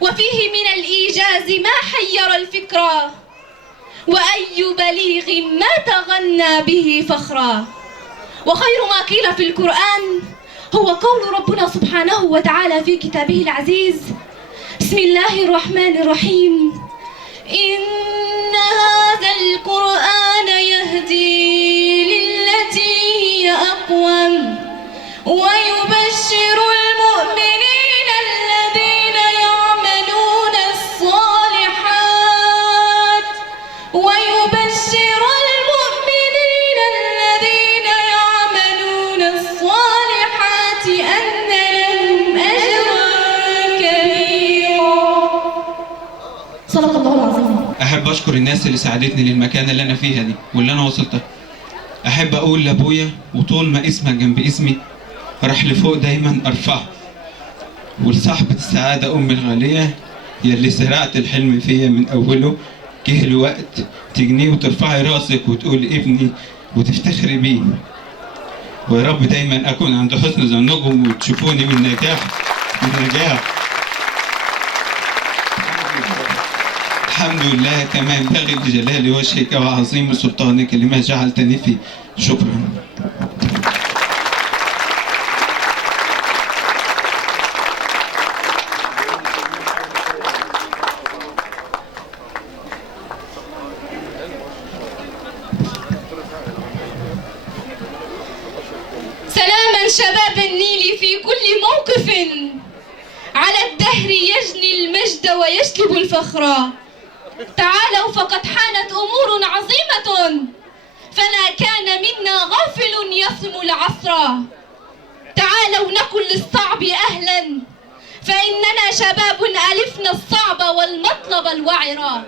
وفيه من الإيجاز ما حير الفكرة، وأي بليغ ما تغنى به فخرا. وخير ما قيل في القرآن هو قول ربنا سبحانه وتعالى في كتابه العزيز: بسم الله الرحمن الرحيم، إن هذا القرآن يهدي للتي هي أقوم ويبشر المؤمنين الذين يعملون الصالحات أن لهم أجرا كبيرا. صدق الله العظيم. أحب أشكر الناس اللي ساعدتني للمكانة اللي أنا فيها دي واللي أنا وصلتها. أحب أقول لأبويا وطول ما اسمك جنب اسمي راح لفوق دايما أرفعه، ولصاحبة السعادة أمي الغالية يلي زرعت الحلم فيا من أوله، جه الوقت تجنيه وترفعي راسك وتقول ابني وتفتخري بيه. ويا رب دايما أكون عند حسن ظنكم وتشوفوني من نجاح لنجاح. الحمد لله كما ينبغي لجلال وجهك وعظيم سلطانك لما جعلتني فيه. شكرا. سلاما شباب النيل في كل موقف، على الدهر يجني المجد ويجلب الفخر. تعالوا فقد حانت أمور عظيمة، فلا كان منا غافل يصم العصر. تعالوا نكن للصعب أهلا، فإننا شباب ألفنا الصعب والمطلب الوعر.